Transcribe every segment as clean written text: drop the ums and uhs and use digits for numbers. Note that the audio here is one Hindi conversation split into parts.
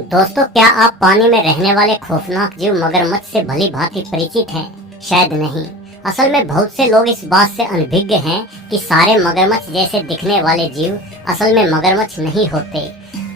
दोस्तों, क्या आप पानी में रहने वाले खौफनाक जीव मगरमच्छ से भली भांति परिचित हैं? शायद नहीं। असल में बहुत से लोग इस बात से अनभिज्ञ हैं कि सारे मगरमच्छ जैसे दिखने वाले जीव असल में मगरमच्छ नहीं होते।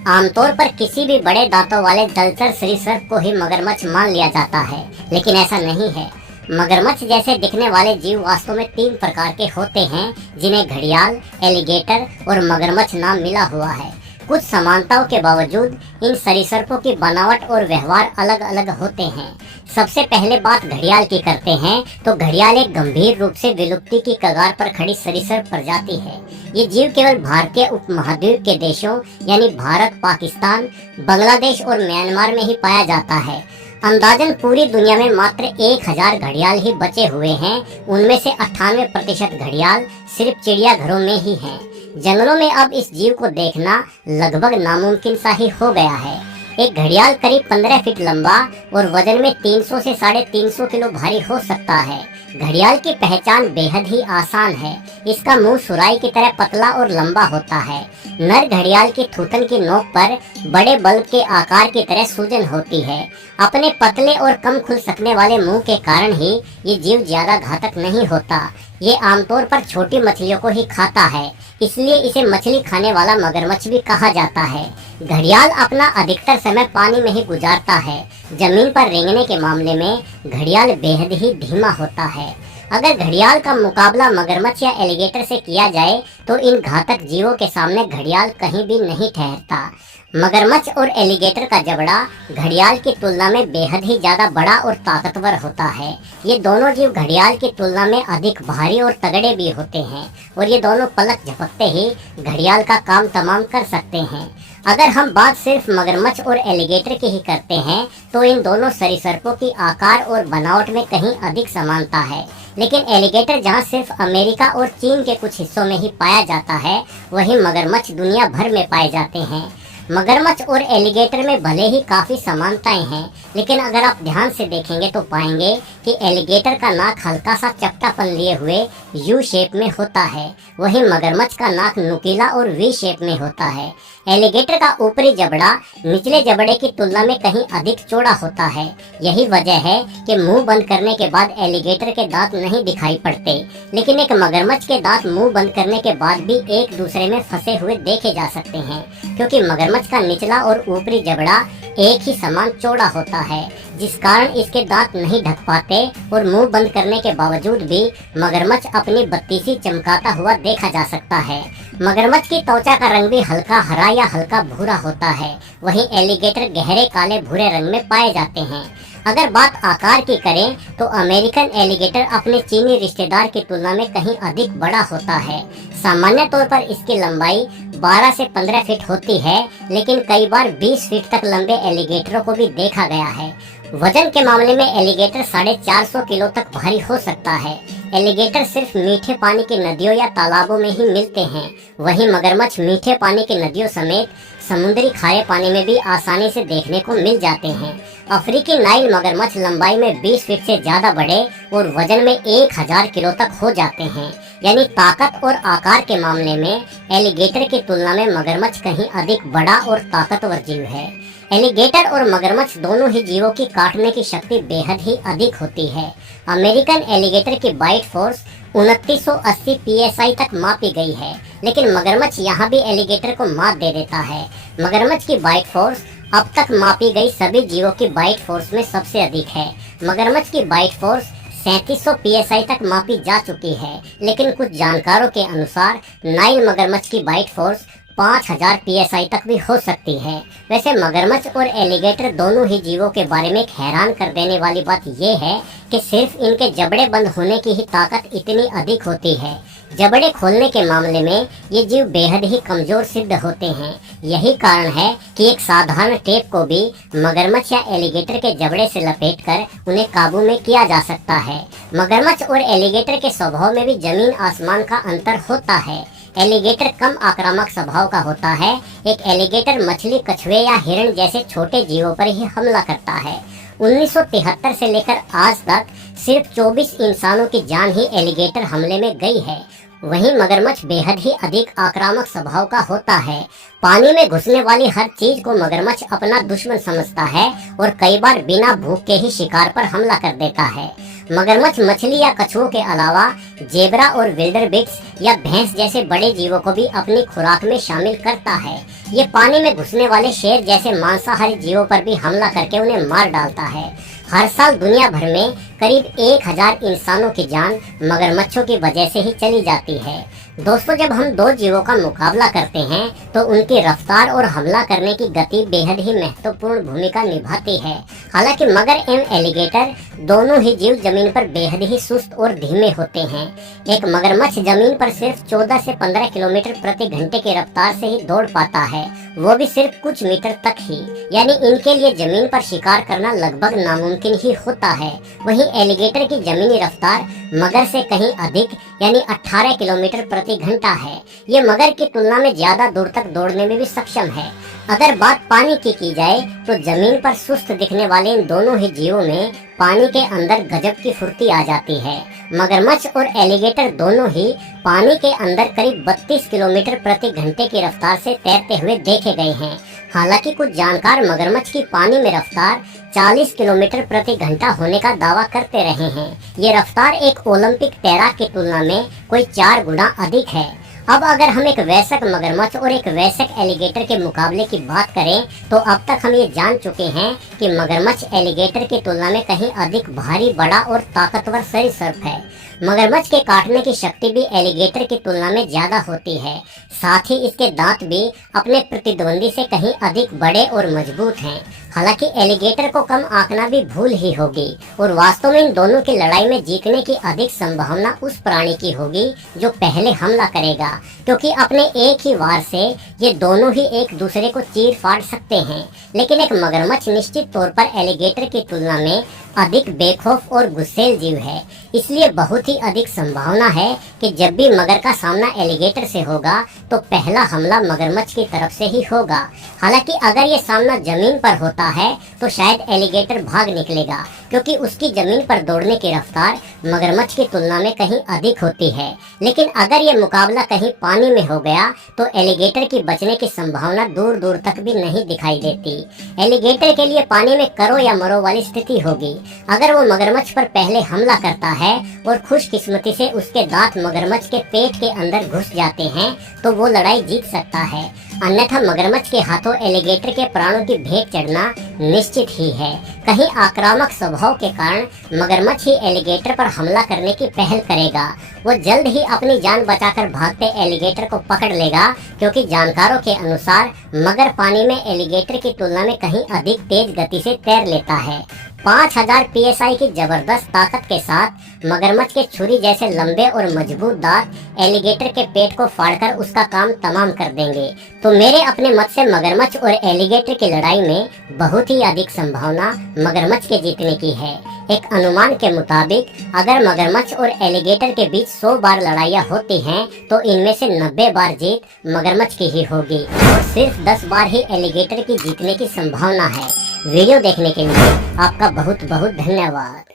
आमतौर पर किसी भी बड़े दांतों वाले जलचर सरीसृप को ही मगरमच्छ मान लिया जाता है, लेकिन ऐसा नहीं है। मगरमच्छ जैसे दिखने वाले जीव वास्तव में 3 प्रकार के होते हैं, जिन्हें घड़ियाल, एलिगेटर और मगरमच्छ नाम मिला हुआ है। कुछ समानताओं के बावजूद इन सरीसृपों की बनावट और व्यवहार अलग अलग होते हैं। सबसे पहले बात घड़ियाल की करते हैं तो घड़ियाल एक गंभीर रूप से विलुप्ति की कगार पर खड़ी सरीसृप प्रजाति है। ये जीव केवल भारतीय उपमहाद्वीप के देशों यानी भारत, पाकिस्तान, बांग्लादेश और म्यांमार में ही पाया जाता है। अंदाजन पूरी दुनिया में मात्र 1000 घड़ियाल ही बचे हुए हैं। उनमें से 98% घड़ियाल सिर्फ चिड़ियाघरों में ही हैं। जंगलों में अब इस जीव को देखना लगभग नामुमकिन सा ही हो गया है। एक घड़ियाल करीब 15 फीट लंबा और वजन में 300 से 350 किलो भारी हो सकता है। घड़ियाल की पहचान बेहद ही आसान है। इसका मुंह सुराही की तरह पतला और लंबा होता है। नर घड़ियाल की थूथन की नोक पर बड़े बल्ब के आकार की तरह सूजन होती है। अपने पतले और कम खुल सकने वाले मुंह के कारण ही ये जीव ज्यादा घातक नहीं होता। ये आमतौर पर छोटी मछलियों को ही खाता है, इसलिए इसे मछली खाने वाला मगरमच्छ भी कहा जाता है। घड़ियाल अपना अधिकतर समय पानी में ही गुजारता है। जमीन पर रेंगने के मामले में घड़ियाल बेहद ही धीमा होता है। अगर घड़ियाल का मुकाबला मगरमच्छ या एलिगेटर से किया जाए तो इन घातक जीवों के सामने घड़ियाल कहीं भी नहीं ठहरता। मगरमच्छ और एलिगेटर का जबड़ा घड़ियाल की तुलना में बेहद ही ज्यादा बड़ा और ताकतवर होता है। ये दोनों जीव घड़ियाल की तुलना में अधिक भारी और तगड़े भी होते हैं और ये दोनों पलक झपकते ही घड़ियाल का काम तमाम कर सकते हैं। अगर हम बात सिर्फ मगरमच्छ और एलिगेटर की ही करते हैं तो इन दोनों सरीसृपों की आकार और बनावट में कहीं अधिक समानता है, लेकिन एलिगेटर जहां सिर्फ अमेरिका और चीन के कुछ हिस्सों में ही पाया जाता है, वहीं मगरमच्छ दुनिया भर में पाए जाते हैं। मगरमच्छ और एलिगेटर में भले ही काफी समानताएं हैं, लेकिन अगर आप ध्यान से देखेंगे तो पाएंगे कि एलिगेटर का नाक हल्का सा चपटापन लिए हुए यू शेप में होता है, वहीं मगरमच्छ का नाक नुकीला और वी शेप में होता है। एलिगेटर का ऊपरी जबड़ा निचले जबड़े की तुलना में कहीं अधिक चौड़ा होता है। यही वजह है कि मुंह बंद करने के बाद एलिगेटर के दांत नहीं दिखाई पड़ते, लेकिन एक मगरमच्छ के दांत मुंह बंद करने के बाद भी एक दूसरे में फंसे हुए देखे जा सकते हैं, क्योंकि मगरमच्छ का निचला और ऊपरी जबड़ा एक ही समान चौड़ा होता है, जिस कारण इसके दांत नहीं ढक पाते और मुंह बंद करने के बावजूद भी मगरमच्छ अपनी बत्तीसी चमकाता हुआ देखा जा सकता है। मगरमच्छ की त्वचा का रंग भी हल्का हरा या हल्का भूरा होता है, वहीं एलिगेटर गहरे काले भूरे रंग में पाए जाते हैं। अगर बात आकार की करें तो अमेरिकन एलिगेटर अपने चीनी रिश्तेदार की तुलना में कहीं अधिक बड़ा होता है। सामान्य तौर पर इसकी लंबाई 12 से 15 फीट होती है, लेकिन कई बार 20 फीट तक लंबे एलिगेटरों को भी देखा गया है। वजन के मामले में एलिगेटर 450 किलो तक भारी हो सकता है। एलिगेटर सिर्फ मीठे पानी की नदियों या तालाबों में ही मिलते हैं, वहीं मगरमच्छ मीठे पानी की नदियों समेत समुद्री खारे पानी में भी आसानी से देखने को मिल जाते हैं। अफ्रीकी नाइल मगरमच्छ लंबाई में 20 फीट से ज्यादा बड़े और वजन में 1000 किलो तक हो जाते हैं। यानी ताकत और आकार के मामले में एलिगेटर की तुलना में मगरमच्छ कहीं अधिक बड़ा और ताकतवर जीव है। एलिगेटर और मगरमच्छ दोनों ही जीवों की काटने की शक्ति बेहद ही अधिक होती है। अमेरिकन एलिगेटर की बाइट फोर्स 2980 psi तक मापी गई है, लेकिन मगरमच्छ यहाँ भी एलिगेटर को मात दे देता है। मगरमच्छ की बाइट फोर्स अब तक मापी गई सभी जीवों की बाइट फोर्स में सबसे अधिक है। मगरमच्छ की बाइट फोर्स 3700 psi तक मापी जा चुकी है, लेकिन कुछ जानकारों के अनुसार नाइल मगरमच्छ की बाइट फोर्स 5000 psi तक भी हो सकती है। वैसे मगरमच्छ और एलिगेटर दोनों ही जीवों के बारे में एक हैरान कर देने वाली बात यह है कि सिर्फ इनके जबड़े बंद होने की ही ताकत इतनी अधिक होती है। जबड़े खोलने के मामले में ये जीव बेहद ही कमजोर सिद्ध होते हैं। यही कारण है कि एक साधारण टेप को भी मगरमच्छ या एलिगेटर के जबड़े से लपेटकर उन्हें काबू में किया जा सकता है। मगरमच्छ और एलिगेटर के स्वभाव में भी जमीन आसमान का अंतर होता है। एलिगेटर कम आक्रामक स्वभाव का होता है। एक एलिगेटर मछली, कछुए या हिरण जैसे छोटे जीवों पर ही हमला करता है। 1973 से लेकर आज तक सिर्फ 24 इंसानों की जान ही एलिगेटर हमले में गई है। वहीं मगरमच्छ बेहद ही अधिक आक्रामक स्वभाव का होता है। पानी में घुसने वाली हर चीज को मगरमच्छ अपना दुश्मन समझता है और कई बार बिना भूख के ही शिकार पर हमला कर देता है। मगरमच्छ मछली या कछुओं के अलावा जेब्रा और विल्डरबिट्स या भैंस जैसे बड़े जीवों को भी अपनी खुराक में शामिल करता है। ये पानी में घुसने वाले शेर जैसे मांसाहारी जीवों पर भी हमला करके उन्हें मार डालता है। हर साल दुनिया भर में करीब 1000 इंसानों की जान मगरमच्छों की वजह से ही चली जाती है। दोस्तों, जब हम दो जीवों का मुकाबला करते हैं तो उनकी रफ्तार और हमला करने की गति बेहद ही महत्वपूर्ण भूमिका निभाती है। हालांकि मगर एवं एलिगेटर दोनों ही जीव जमीन पर बेहद ही सुस्त और धीमे होते हैं। एक मगरमच्छ जमीन पर सिर्फ 14 से 15 किलोमीटर प्रति घंटे की रफ्तार से ही दौड़ पाता है, वो भी सिर्फ कुछ मीटर तक ही। यानी इनके लिए जमीन पर शिकार करना लगभग नामुमकिन ही होता है। वहीं एलिगेटर की जमीनी रफ्तार मगर से कहीं अधिक यानी 18 किलोमीटर प्रति घंटा है। ये मगर की तुलना में ज्यादा दूर तक दौड़ने में भी सक्षम है। अगर बात पानी की जाए तो जमीन पर सुस्त दिखने वाले इन दोनों ही जीवों में पानी के अंदर गजब की फुर्ती आ जाती है। मगरमच्छ और एलिगेटर दोनों ही पानी के अंदर करीब 32 किलोमीटर प्रति घंटे की रफ्तार से तैरते हुए देखे गए हैं। हालांकि कुछ जानकार मगरमच्छ की पानी में रफ्तार 40 किलोमीटर प्रति घंटा होने का दावा करते रहे हैं। ये रफ्तार एक ओलंपिक तैराक की तुलना में कोई 4 गुना अधिक है। अब अगर हम एक वयस्क मगरमच्छ और एक वयस्क एलिगेटर के मुकाबले की बात करें तो अब तक हम ये जान चुके हैं कि मगरमच्छ एलिगेटर की तुलना में कहीं अधिक भारी, बड़ा और ताकतवर सरीसृप है। मगरमच्छ के काटने की शक्ति भी एलिगेटर की तुलना में ज्यादा होती है। साथ ही इसके दांत भी अपने प्रतिद्वंदी से कहीं अधिक बड़े और मजबूत हैं। हालांकि एलिगेटर को कम आंकना भी भूल ही होगी और वास्तव में इन दोनों की लड़ाई में जीतने की अधिक संभावना उस प्राणी की होगी जो पहले हमला करेगा, क्योंकि अपने एक ही वार से ये दोनों ही एक दूसरे को चीर फाड़ सकते हैं। लेकिन एक मगरमच्छ निश्चित तौर पर एलिगेटर की तुलना में अधिक बेखौफ और गुस्सैल जीव है, इसलिए बहुत ही अधिक संभावना है कि जब भी मगर का सामना एलिगेटर से होगा तो पहला हमला मगरमच्छ की तरफ से ही होगा। हालांकि अगर ये सामना जमीन पर होता है तो शायद एलिगेटर भाग निकलेगा, क्योंकि उसकी जमीन पर दौड़ने की रफ्तार मगरमच्छ की तुलना में कहीं अधिक होती है। लेकिन अगर ये मुकाबला कहीं पानी में हो गया तो एलिगेटर की बचने की संभावना दूर दूर तक भी नहीं दिखाई देती। एलिगेटर के लिए पानी में करो या मरो वाली स्थिति होगी। अगर वो मगरमच्छ पर पहले हमला करता है और खुशकिस्मती से उसके दांत मगरमच्छ के पेट के अंदर घुस जाते हैं तो वो लड़ाई जीत सकता है, अन्यथा मगरमच्छ के हाथों एलिगेटर के प्राणों की भेंट चढ़ना निश्चित ही है। कहीं आक्रामक स्वभाव के कारण मगरमच्छ ही एलिगेटर पर हमला करने की पहल करेगा। वो जल्द ही अपनी जान बचाकर भागते एलिगेटर को पकड़ लेगा, क्योंकि जानकारों के अनुसार मगर पानी में एलिगेटर की तुलना में कहीं अधिक तेज गति से तैर लेता है। 5000 PSI की जबरदस्त ताकत के साथ मगरमच्छ के छुरी जैसे लंबे और मजबूत दांत एलिगेटर के पेट को फाड़कर उसका काम तमाम कर देंगे। तो मेरे अपने मत से मगरमच्छ और एलिगेटर की लड़ाई में बहुत ही अधिक संभावना मगरमच्छ के जीतने की है। एक अनुमान के मुताबिक अगर मगरमच्छ और एलिगेटर के बीच 100 बार लड़ाइयाँ होती हैं तो इनमें से 90 बार जीत मगरमच्छ की ही होगी और सिर्फ 10 बार ही एलिगेटर की जीतने की संभावना है। वीडियो देखने के लिए आपका बहुत बहुत धन्यवाद।